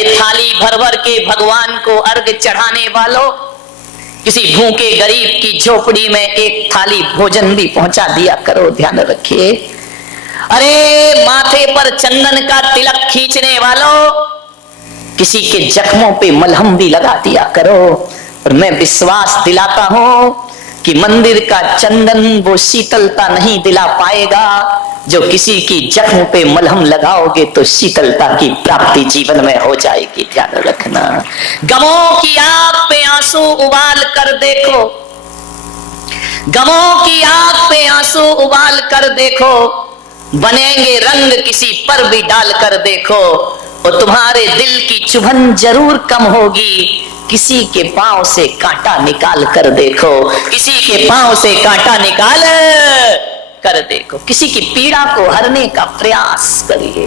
अरे थाली भर भर के भगवान को अर्घ चढ़ाने वालों, किसी भूखे गरीब की झोपड़ी में एक थाली भोजन भी पहुंचा दिया करो, ध्यान रखिए। अरे माथे पर चंदन का तिलक खींचने वालों, किसी के जख्मों पे मलहम भी लगा दिया करो। और मैं विश्वास दिलाता हूं कि मंदिर का चंदन वो शीतलता नहीं दिला पाएगा जो किसी की जख्म पे मलहम लगाओगे तो शीतलता की प्राप्ति जीवन में हो जाएगी, ध्यान रखना। गमों की आग पे आंसू उबाल कर देखो, गमों की आग पे आंसू उबाल कर देखो, बनेंगे रंग किसी पर भी डाल कर देखो, और तुम्हारे दिल की चुभन जरूर कम होगी। किसी के पांव से कांटा निकाल कर देखो, किसी के पांव से कांटा निकाल कर देखो, किसी की पीड़ा को हरने का प्रयास करिए।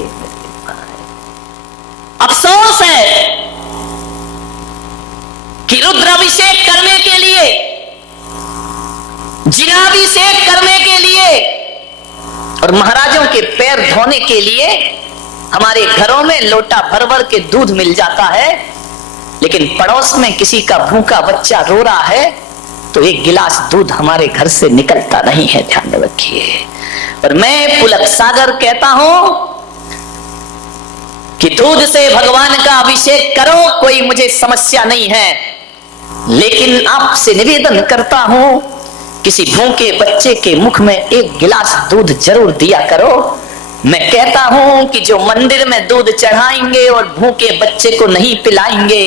अफसोस है कि रुद्राभिषेक करने के लिए, जिनाभिषेक करने के लिए और महाराजों के पैर धोने के लिए हमारे घरों में लोटा भर भर के दूध मिल जाता है, लेकिन पड़ोस में किसी का भूखा बच्चा रो रहा है तो एक गिलास दूध हमारे घर से निकलता नहीं है, ध्यान रखिए। और मैं पुलक सागर कहता हूं कि दूध से भगवान का अभिषेक करो, कोई मुझे समस्या नहीं है, लेकिन आपसे निवेदन करता हूं किसी भूखे बच्चे के मुख में एक गिलास दूध जरूर दिया करो। मैं कहता हूं कि जो मंदिर में दूध चढ़ाएंगे और भूखे बच्चे को नहीं पिलाएंगे,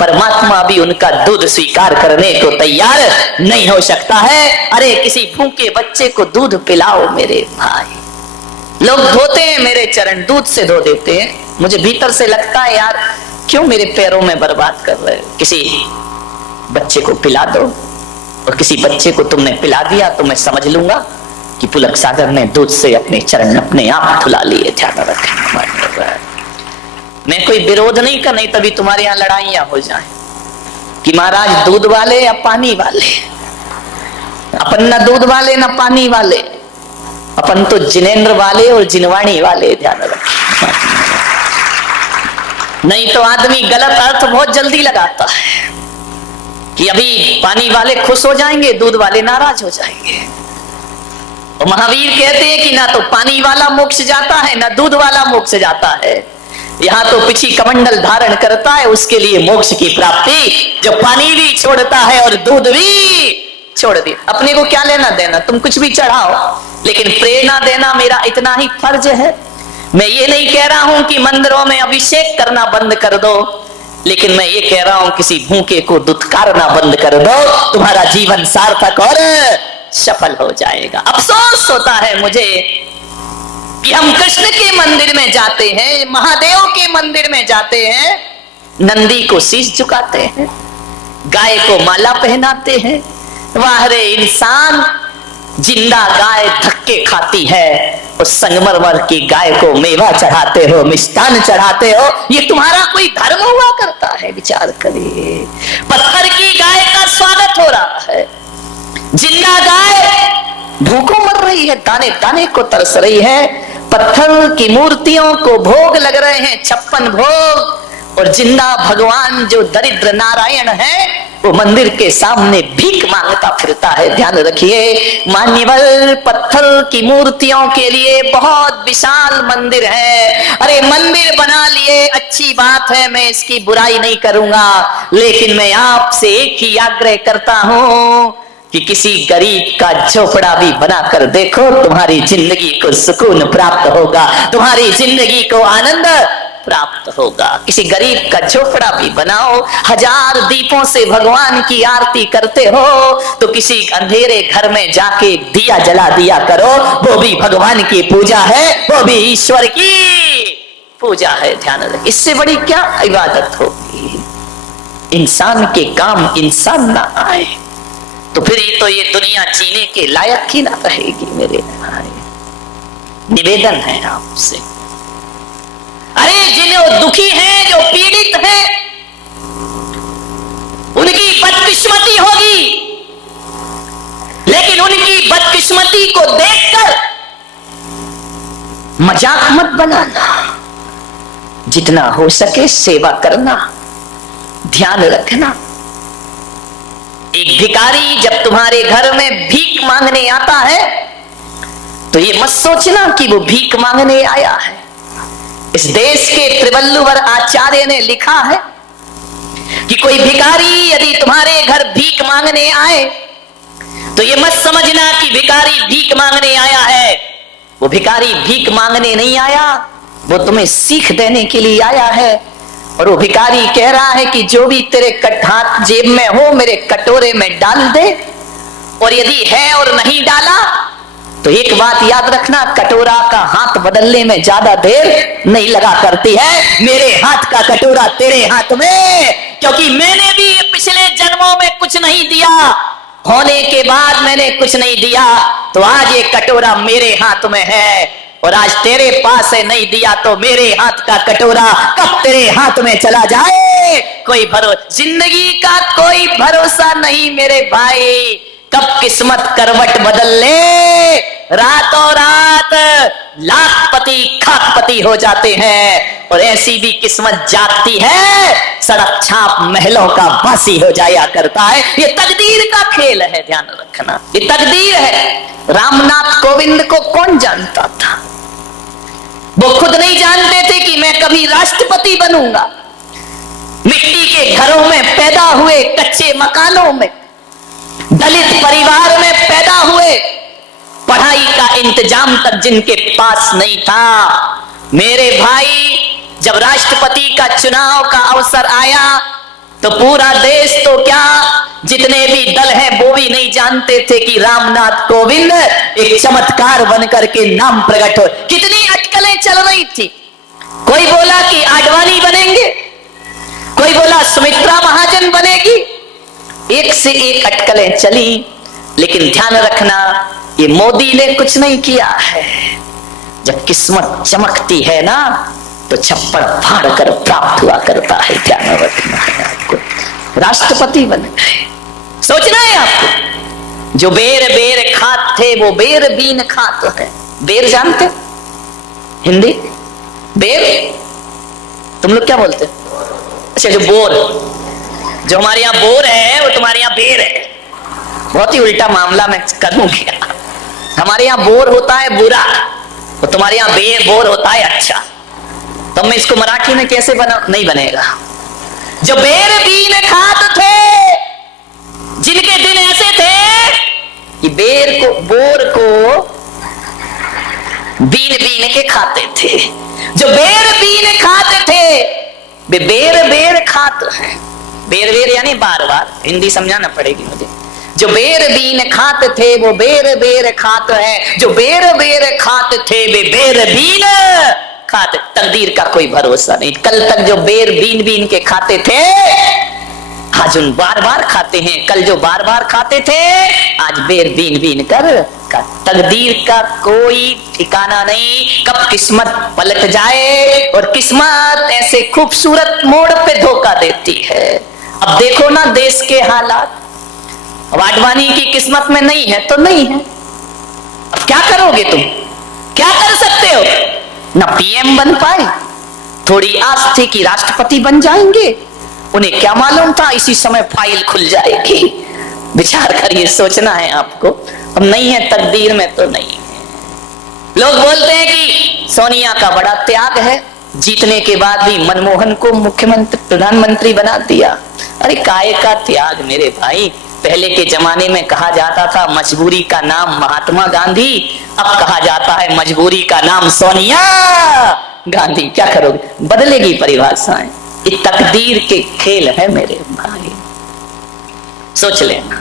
परमात्मा भी उनका दूध स्वीकार करने को तैयार नहीं हो सकता है। अरे किसी भूखे बच्चे को दूध पिलाओ मेरे भाई। लोग धोते हैं मेरे चरण, दूध से धो देते हैं, मुझे भीतर से लगता है यार क्यों मेरे पैरों में बर्बाद कर रहे हो। किसी बच्चे को पिला दो, और किसी बच्चे को तुमने पिला दिया तो मैं समझ लूंगा कि पुलक सागर ने दूध से अपने चरण अपने आप धुला लिए, ध्यान रखना। मैं कोई विरोध नहीं कर, नहीं तभी तुम्हारे यहां लड़ाइयां हो जाएं कि महाराज दूध वाले या पानी वाले। अपन ना दूध वाले ना पानी वाले, अपन तो जिनेंद्र वाले और जिनवाणी वाले, ध्यान रखना। नहीं तो आदमी गलत अर्थ बहुत जल्दी लगाता है कि अभी पानी वाले खुश हो जाएंगे, दूध वाले नाराज हो जाएंगे। और महावीर कहते हैं कि ना तो पानी वाला मोक्ष जाता है ना दूध वाला मोक्ष जाता है, यहाँ तो पिछी कमंडल धारण करता है उसके लिए मोक्ष की प्राप्ति, जो पानी भी छोड़ता है और दूध भी छोड़ दे। अपने को क्या लेना देना, तुम कुछ भी चढ़ाओ, लेकिन प्रेरणा देना मेरा इतना ही फर्ज है। मैं ये नहीं कह रहा हूं कि मंदिरों में अभिषेक करना बंद कर दो, लेकिन मैं ये कह रहा हूं किसी भूखे को दुत्कारना बंद कर दो, तुम्हारा जीवन सार्थक और सफल हो जाएगा। अफसोस होता है मुझे कि हम कृष्ण के मंदिर में जाते हैं, महादेव के मंदिर में जाते हैं, नंदी को शीश झुकाते हैं, गाय को माला पहनाते हैं। वाह रे इंसान, जिंदा गाय धक्के खाती है और संगमरमर की गाय को मेवा चढ़ाते हो, मिष्टान चढ़ाते हो, ये तुम्हारा कोई धर्म हुआ करता है? विचार करिए। पत्थर की गाय का स्वागत हो रहा है, जिंदा गाय भूखों मर रही है, दाने दाने को तरस रही है, पत्थर की मूर्तियों को भोग लग रहे हैं 56 भोग, और जिंदा भगवान जो दरिद्र नारायण है वो मंदिर के सामने भीख मांगता फिरता है। ध्यान रखिए मान्यवर, पत्थर की मूर्तियों के लिए बहुत विशाल मंदिर है। अरे मंदिर बना लिए अच्छी बात है, मैं इसकी बुराई नहीं करूंगा, लेकिन मैं आपसे एक ही आग्रह करता हूं कि किसी गरीब का झोपड़ा भी बनाकर देखो, तुम्हारी जिंदगी को सुकून प्राप्त होगा, तुम्हारी जिंदगी को आनंद प्राप्त होगा। किसी गरीब का झोपड़ा भी बनाओ, 1000 दीपों से भगवान की आरती करते हो तो किसी अंधेरे घर में जाके दिया जला दिया करो, वो भी भगवान की पूजा है, वो भी ईश्वर की पूजा है। ध्यान रख, इससे बड़ी क्या इबादत होगी? इंसान के काम इंसान ना आए तो फिर ये दुनिया जीने के लायक ही ना रहेगी। मेरे भाई निवेदन है आपसे, अरे जिन्हें दुखी हैं, जो पीड़ित हैं, उनकी बदकिस्मती होगी, लेकिन उनकी बदकिस्मती को देखकर मजाक मत बनाना। जितना हो सके सेवा करना, ध्यान रखना। एक भिखारी जब तुम्हारे घर में भीख मांगने आता है तो ये मत सोचना कि वो भीख मांगने आया है। इस देश के त्रिवल्लुवर आचार्य ने लिखा है कि कोई भिखारी यदि तुम्हारे घर भीख मांगने आए तो ये मत समझना कि भिखारी भीख मांगने आया है। वो भिखारी भीख मांगने नहीं आया, वो तुम्हें सीख देने के लिए आया है। और वो भिखारी कह रहा है कि जो भी तेरे हाथ जेब में हो मेरे कटोरे में डाल दे, और यदि है और नहीं डाला तो एक बात याद रखना, कटोरा का हाथ बदलने में ज्यादा देर नहीं लगा करती है। मेरे हाथ का कटोरा तेरे हाथ में, क्योंकि मैंने भी पिछले जन्मों में कुछ नहीं दिया, होने के बाद मैंने कुछ नहीं दिया, तो आज ये कटोरा मेरे हाथ में है। और आज तेरे पास है, नहीं दिया तो मेरे हाथ का कटोरा कब तेरे हाथ में चला जाए कोई भरोसा, जिंदगी का कोई भरोसा नहीं मेरे भाई। कब किस्मत करवट बदल ले, रातों रात लाखपति खाकपति हो जाते हैं। और ऐसी भी किस्मत जागती है, सड़क छाप महलों का बासी हो जाया करता है। ये तकदीर का खेल है, ध्यान रखना, ये तकदीर है। रामनाथ कोविंद को कौन जानता था? वो खुद नहीं जानते थे कि मैं कभी राष्ट्रपति बनूंगा। मिट्टी के घरों में पैदा हुए, कच्चे मकानों में, दलित परिवार में पैदा हुए, पढ़ाई का इंतजाम तक जिनके पास नहीं था। मेरे भाई, जब राष्ट्रपति का चुनाव का अवसर आया तो पूरा देश तो क्या, जितने भी दल हैं वो भी नहीं जानते थे कि रामनाथ कोविंद एक चमत्कार बनकर के नाम प्रकट हो। कितनी अटकलें चल रही थी। कोई बोला कि आडवाणी बनेंगे, कोई बोला सुमित्रा महाजन बनेगी, एक से एक अटकलें चली। लेकिन ध्यान रखना, ये मोदी ने कुछ नहीं किया है। जब किस्मत चमकती है ना तो छप्पर फाड़ कर प्राप्त हुआ करता है, ध्यान रखना है आपको। राष्ट्रपति बन गए, सोचना है आपको। जो बेर बेर खात थे वो बेर बीन खात है। बेर जानते हिंदी? बेर तुम लोग क्या बोलते? अच्छा, जो बोर, जो हमारे यहाँ बोर है वो तुम्हारे यहाँ बेर है। बहुत ही उल्टा मामला मैं करूं क्या। हमारे यहाँ बोर होता है बुरा, तो तुम्हारे यहाँ बोर होता है अच्छा। तो मैं इसको मराठी में कैसे बना, नहीं बनेगा। जो बेर बीन खात थे, जिनके दिन ऐसे थे कि बेर को, बोर को बीन बीन के खाते थे। जो बेर बीन खाते थे वे बेर बेर खात हैं। बेर बेर यानी बार बार, हिंदी समझाना पड़ेगी मुझे। जो बेर बीन खात थे वो बेर बेर खात है। जो बेर बेर खात थे वे बेर बीन खाते। तकदीर का कोई भरोसा नहीं। कल तक जो बेर बीन बीन के खाते थे आज उन बार बार खाते हैं। कल जो बार बार खाते थे आज बेर बीन बीन कर। तकदीर का कोई ठिकाना नहीं, कब किस्मत पलट जाए। और किस्मत ऐसे खूबसूरत मोड़ पे धोखा देती है। अब देखो ना देश के हालात। अब आडवाणी की किस्मत में नहीं है तो नहीं है, अब क्या करोगे तुम? क्या कर सकते हो? ना पीएम बन पाए, थोड़ी आस थी कि राष्ट्रपति बन जाएंगे, उन्हें क्या मालूम था इसी समय फाइल खुल जाएगी। विचार करिए, सोचना है आपको। अब नहीं है तकदीर में तो नहीं है। लोग बोलते हैं कि सोनिया का बड़ा त्याग है, जीतने के बाद भी मनमोहन को मुख्यमंत्री प्रधानमंत्री बना दिया। अरे काय का त्याग मेरे भाई। पहले के जमाने में कहा जाता था मजबूरी का नाम महात्मा गांधी, अब कहा जाता है मजबूरी का नाम सोनिया गांधी। क्या करोगे? बदलेगी परिभाषाएं। ये तकदीर के खेल है मेरे भाई, सोच लेना,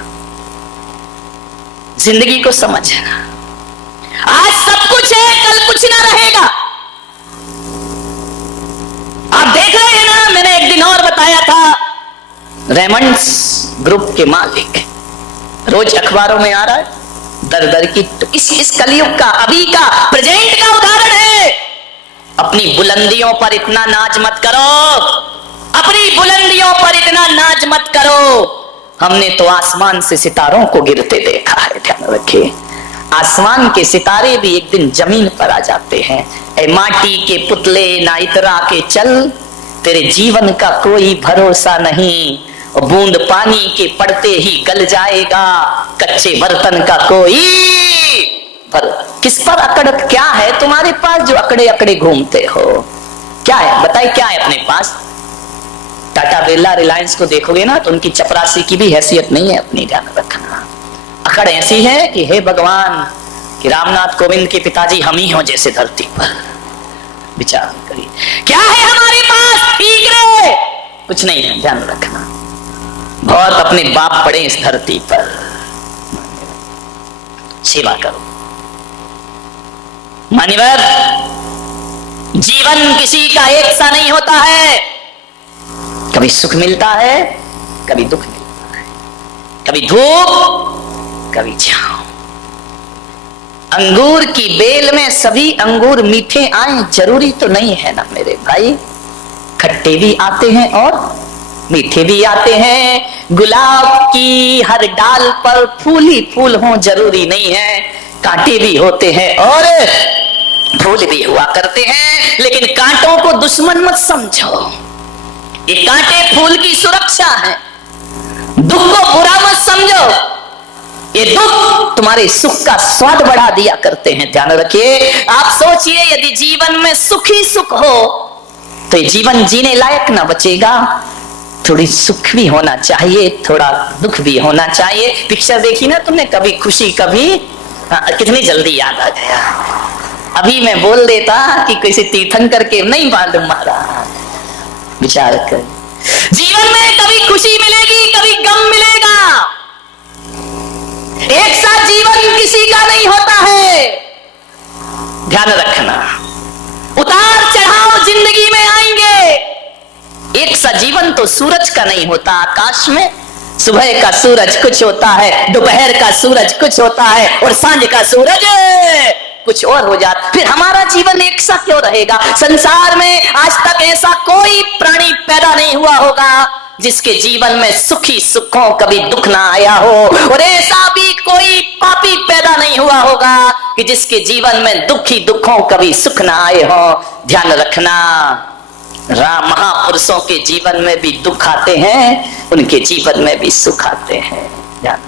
जिंदगी को समझना। आज सब कुछ है, कल कुछ ना रहेगा। आप देख रहे हैं ना, मैंने एक दिन और बताया था, रेमंड्स ग्रुप के मालिक, रोज अखबारों में आ रहा है दर दर की। तो इस कलयुग का, अभी का, प्रेजेंट का उदाहरण है। अपनी बुलंदियों पर इतना नाज मत करो, अपनी बुलंदियों पर इतना नाज मत करो। हमने तो आसमान से सितारों को गिरते देखा है, ध्यान रखिए। आसमान के सितारे भी एक दिन जमीन पर आ जाते हैं। ऐ माटी के पुतले ना इतरा के चल, तेरे जीवन का कोई भरोसा नहीं। और बूंद पानी के पड़ते ही गल जाएगा, कच्चे बर्तन का कोई किस पर अकड़ क्या है तुम्हारे पास जो अकड़े अकड़े घूमते हो? क्या है बताइए, क्या है अपने पास? टाटा बिरला रिलायंस को देखोगे ना तो उनकी चपरासी की भी हैसियत नहीं है अपनी, ध्यान रखना। अकड़ ऐसी है कि हे भगवान कि रामनाथ कोविंद के पिताजी हम ही हो जैसे धरती पर। विचार करिए क्या है हमारे पास? ठीक है कुछ नहीं है, ध्यान रखना। बहुत अपने बाप पड़े इस धरती पर, सेवा करो। मान्यवर, जीवन किसी का एक सा नहीं होता है। कभी सुख मिलता है, कभी दुख मिलता है, कभी धूप, कभी छांव। अंगूर की बेल में सभी अंगूर मीठे आए जरूरी तो नहीं है ना मेरे भाई। खट्टे भी आते हैं और मीठे भी आते हैं। गुलाब की हर डाल पर फूल ही फूल हो जरूरी नहीं है, कांटे भी होते हैं और फूल भी हुआ करते हैं। लेकिन कांटों को दुश्मन मत समझो, ये कांटे फूल की सुरक्षा है। दुख को बुरा मत समझो, ये दुख तुम्हारे सुख का स्वाद बढ़ा दिया करते हैं, ध्यान रखिए। आप सोचिए यदि जीवन में सुख ही सुख हो तो ये जीवन जीने लायक ना बचेगा। थोड़ी सुख भी होना चाहिए, थोड़ा दुख भी होना चाहिए। पिक्चर देखी ना तुमने कभी खुशी कभी, कितनी जल्दी याद आ गया। अभी मैं बोल देता कि किसी तीर्थंकर के नहीं मालूम महाराज। विचार कर, जीवन में कभी खुशी मिलेगी कभी गम मिलेगा, एक साथ जीवन किसी का नहीं होता है, ध्यान रखना। उतार चढ़ाव जिंदगी में आएंगे। एक सा जीवन तो सूरज का नहीं होता, आकाश में सुबह का सूरज कुछ होता है, दोपहर का सूरज कुछ होता है और सांझ का सूरज कुछ और हो जाता। फिर हमारा जीवन एक सा क्यों रहेगा? संसार में आज तक ऐसा कोई प्राणी पैदा नहीं हुआ होगा जिसके जीवन में सुखी सुखों कभी दुख ना आया हो, और ऐसा भी कोई पापी पैदा नहीं हुआ होगा कि जिसके जीवन में दुखी दुखों कभी सुख ना आए हो। ध्यान रखना, राम महापुरुषों के जीवन में भी दुख आते हैं, उनके जीवन में भी सुख आते हैं, ध्यान